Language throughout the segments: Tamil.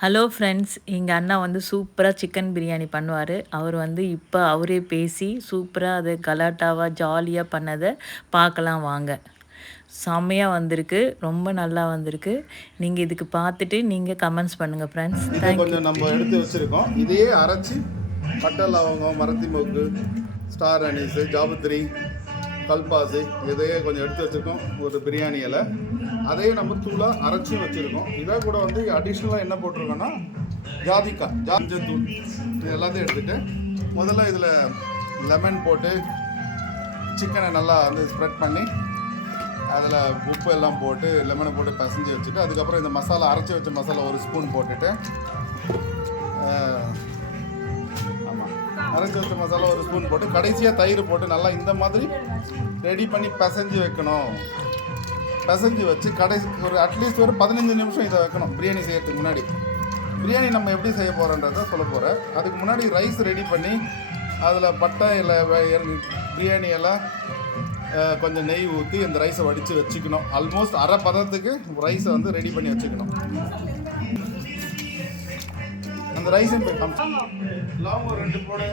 ஹலோ ஃப்ரெண்ட்ஸ், எங்கள் அண்ணா வந்து சூப்பராக சிக்கன் பிரியாணி பண்ணுவார். அவர் வந்து இப்போ அவரே பேசி சூப்பராக அதை கலாட்டாவாக ஜாலியாக பண்ணதை பார்க்கலாம் வாங்க. செம்மையாக வந்திருக்கு, ரொம்ப நல்லா வந்திருக்கு. நீங்கள் இதுக்கு பார்த்துட்டு நீங்கள் கமெண்ட்ஸ் பண்ணுங்கள் ஃப்ரெண்ட்ஸ். இதை கொஞ்சம் நம்ம எடுத்து வச்சுருக்கோம். இதையே அரைச்சி பட்டை லவங்கம், மரத்தி மொக்கு, ஸ்டார் அனீஸு, ஜாபத்ரி, கல்பாசு இதையே கொஞ்சம் எடுத்து வச்சுருக்கோம். ஒரு பிரியாணி இலை அதையே நம்ம தூளாக அரைச்சி வச்சுருக்கோம். இதை கூட வந்து அடிஷ்னலாக என்ன போட்டிருக்கோன்னா ஜாதிக்காய், ஜாஞ்சத்தூள் இது எல்லாத்தையும் எடுத்துகிட்டு முதல்ல இதில் லெமன் போட்டு சிக்கனை நல்லா வந்து ஸ்ப்ரெட் பண்ணி அதில் உப்பு எல்லாம் போட்டு லெமனை போட்டு பசஞ்சு வச்சுட்டு அதுக்கப்புறம் இந்த மசாலா அரைச்சி வச்ச மசாலா ஒரு ஸ்பூன் போட்டுட்டு அரைச்சி வச்ச மசாலா ஒரு ஸ்பூன் போட்டு கடைசியாக தயிர் போட்டு நல்லா இந்த மாதிரி ரெடி பண்ணி பசஞ்சு வைக்கணும். பசஞ்சு வச்சு கடைசி ஒரு அட்லீஸ்ட் ஒரு 15 நிமிஷம் இதை வைக்கணும். பிரியாணி செய்யறதுக்கு முன்னாடி பிரியாணி நம்ம எப்படி செய்ய போகிறோன்றதை சொல்ல போகிறேன். அதுக்கு முன்னாடி ரைஸ் ரெடி பண்ணி அதில் பட்டை இல்லை பிரியாணி எல்லாம் கொஞ்சம் நெய் ஊற்றி அந்த ரைஸை வடித்து வச்சுக்கணும். ஆல்மோஸ்ட் அரை பதத்துக்கு ரைஸை வந்து ரெடி பண்ணி வச்சுக்கணும். அந்த ரைஸும் லவங்கம் 2 போடு,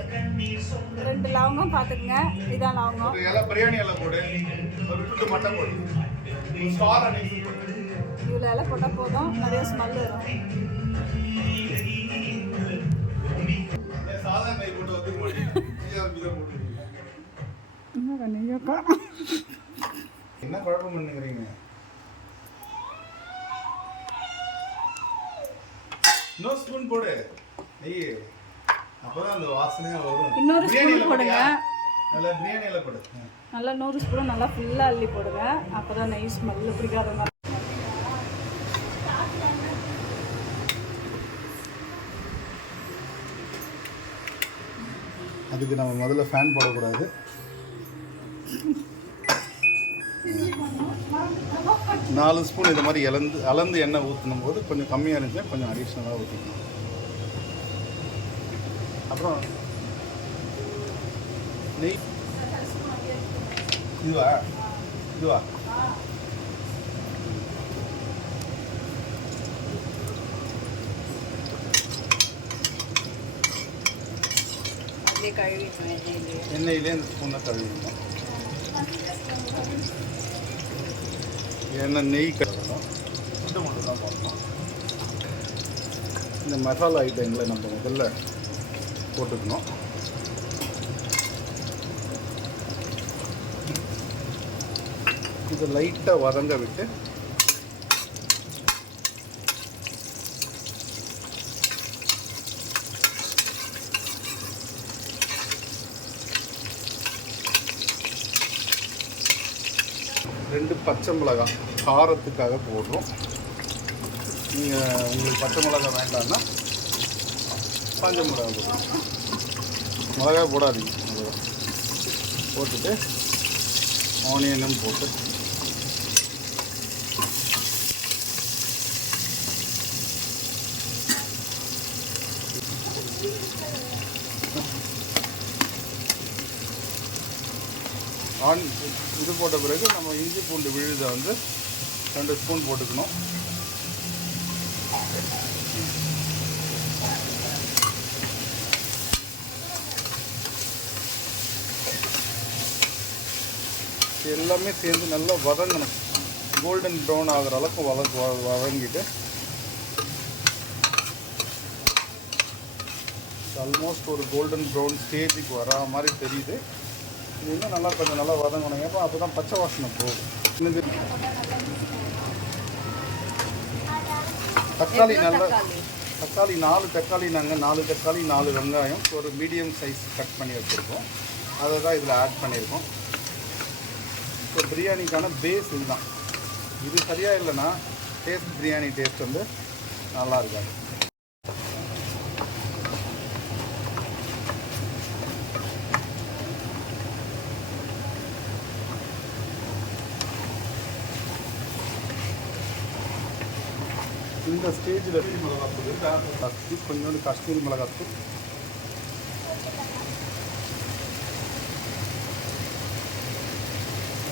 2 லவங்கம் பார்த்துக்குங்க. இதான் லவங்கம். ஒரு இலை பிரியாணி இலை போடு, ஒரு துண்டு மட்டை போடு, ஸ்டார் அனீஸ் போடு. இவ்வளோ இலை போட்டால் போதும், நிறைய ஸ்மெல் வரும். சாதா நெய் போட்டு வந்து என்ன குழப்பம் பண்ணுங்கிறீங்க? இன்னொரு ஸ்பூன் போடு நெய், அப்போதான் அந்த வாசனையா வரும். இன்னொரு ஸ்பூன் போடுங்க. நல்லா பிரியாணி இலை போடு, நல்லா 100 ஸ்பூன் நல்லா ஃபுல்லாக அள்ளி போடுங்க. அப்போ தான் நெய் ஸ்மெல்லு பிடிக்காத. அதுக்கு நம்ம முதல்ல ஃபேன் போடக்கூடாது. 4 ஸ்பூன் இது மாதிரி அளந்து எண்ணெய் ஊற்றணும் போது கொஞ்சம் கம்மியாக இருந்துச்சுன்னா கொஞ்சம் அடிஷ்னலாக ஊற்றிக்கணும். அப்புறம் நெய் இதுவா எண்ணெயிலே இந்த ஸ்பூனை கழுவிடணும். எண்ணெய் நெய் கழுவணும். ஃபுட்டு மட்டும் தான் போடணும். இந்த மசாலா ஐட்டங்களை நம்ம முதல்ல போட்டுக்கணும். இதை லைட்டாக வதங்க விட்டு ரெண்டு பச்சை மிளகாய் காரத்துக்காக போடுறோம். நீங்கள் உங்களுக்கு பச்சை மிளகாய் வேண்டாம்னா காஞ்ச மிளகாய் போடுறோம். மிளகாய் போடாதீங்க. மிளகாய் போட்டுட்டு ஆனியனும் போட்டு இது போட்ட பிறகு நம்ம இஞ்சி பூண்டு விழுதை வந்து 2 ஸ்பூன் போட்டுக்கணும். எல்லாமே சேர்ந்து நல்லா வதங்கணும். கோல்டன் ப்ரௌன் ஆகிற அளவுக்கு வதங்கிட்டு ஆல்மோஸ்ட் ஒரு கோல்டன் ப்ரௌன் ஸ்டேஜுக்கு வரா மாதிரி தெரியுது. இது இன்னும் நல்லா கொஞ்சம் நல்லா வதங்கணும். ஏப்போ அப்போ தான் பச்சை வாசனை போகும். தக்காளி 4 தக்காளி நாங்கள் 4 தக்காளி 4 வெங்காயம் ஒரு மீடியம் சைஸ் கட் பண்ணி வச்சுருக்கோம். அதை தான் இதில் ஆட் பண்ணியிருக்கோம். இப்போ பிரியாணிக்கான பேஸ் இதுதான். இது சரியாக இல்லைன்னா பிரியாணி டேஸ்ட் வந்து நல்லா இருக்காது. இந்த ஸ்டேஜில் மிளகாத்தூள் கொஞ்சோண்டு காஷ்மீரி மிளகாத்தூள்,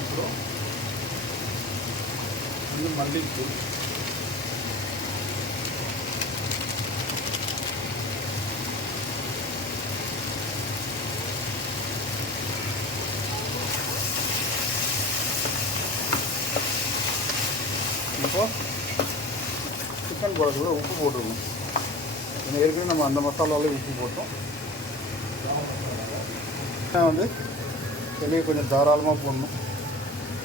அப்புறம் மல்லித்தூள், அப்போ சிக்கன் போடக்குள்ள உப்பு போட்டுருணும். ஏற்கனவே நம்ம அந்த மசாலாவிலே உப்பு போட்டோம். வந்து வெளியே கொஞ்சம் தாராளமாக போடணும்.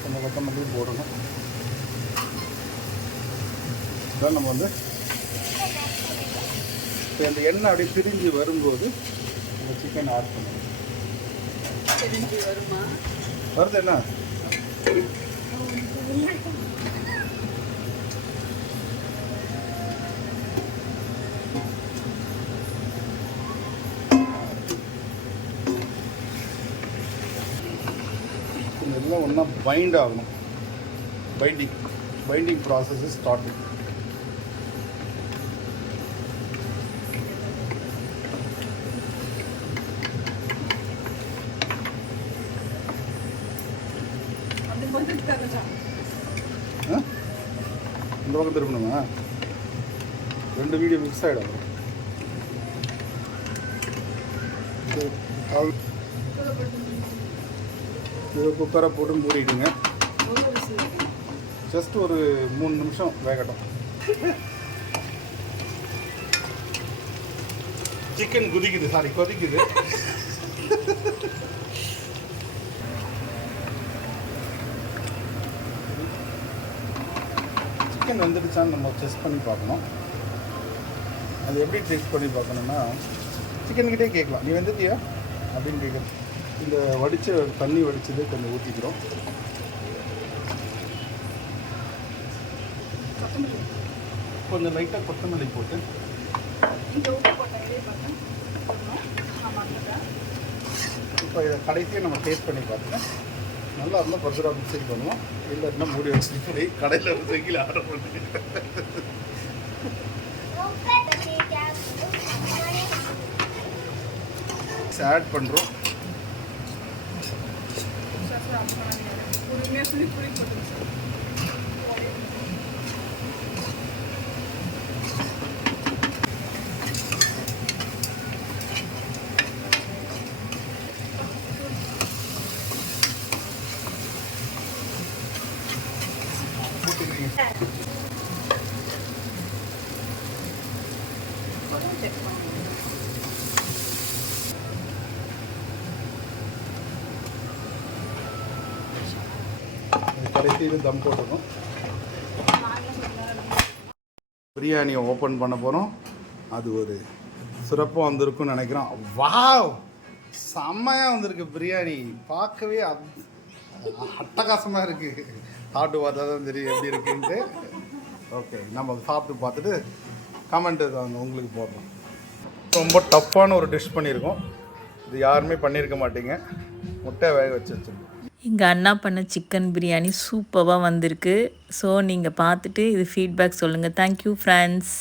கொஞ்சம் கொத்தமல்லியும் போடணும். இதான் நம்ம வந்து இந்த எண்ணெய் அப்படியே பிரிஞ்சு வரும்போது அந்த சிக்கன் ஆட் பண்ணணும். பிரிஞ்சு வருமா? வருது என்ன? இதெல்லாம் ஒன்றா பைண்ட் ஆகணும். Binding process is starting. இந்த பக்கம் திருப்பணுமா? 2 வீடியோ மிக்ஸ் ஆகிடும். இது குக்கரை போட்டு மூடிடுங்க. ஜஸ்ட் ஒரு 3 நிமிஷம் வேகட்டும். சிக்கன் கொதிக்குது. சிக்கன் வந்துடுச்சான்னு நம்ம டெஸ்ட் பண்ணி பார்க்கணும். அது எப்படி டெஸ்ட் பண்ணி பார்க்கணுன்னா, சிக்கன்கிட்டே கேட்கலாம், நீ வந்துட்டியா அப்படின்னு கேட்குறது. இந்த தண்ணி வடிச்சது கொஞ்சம் ஊற்றிக்கிறோம். கொஞ்சம் லைட்டாக கொத்தமல்லி போட்டு இப்போ இதை கடைசியாக நம்ம டேஸ்ட் பண்ணி பார்த்துட்டு நல்லா இருந்தால் ஃபர்தராக மிக்ஸ் பண்ணுவோம். இல்லைன்னா மூடி வச்சுட்டு போய் கடையில் ஒரு சைக்கிள் ஆர்டர் பண்ணி ஆட் பண்ணுறோம். கடைசியில் தம் போட்டுருக்கோம். பிரியாணியை ஓப்பன் பண்ண போகிறோம். அது ஒரு சிறப்பாக வந்திருக்குன்னு நினைக்கிறோம். வாவ், செம்மையாக வந்திருக்கு பிரியாணி. பார்க்கவே அட்டகாசமாக இருக்குது. சாப்பிட்டு பார்த்தா தான் தெரியும் எப்படி இருக்குன்ட்டு. ஓகே, நம்ம சாப்பிட்டு பார்த்துட்டு கமெண்ட்டு தான் உங்களுக்கு போடுறோம். ரொம்ப டஃப்பான ஒரு டிஷ் பண்ணியிருக்கோம். இது யாருமே பண்ணியிருக்க மாட்டீங்க. முட்டை வேக வச்சுருக்கோம். எங்கள் அண்ணா பண்ண சிக்கன் பிரியாணி சூப்பராக வந்திருக்கு. ஸோ நீங்கள் பார்த்துட்டு இது ஃபீட்பேக் சொல்லுங்கள். Thank you friends.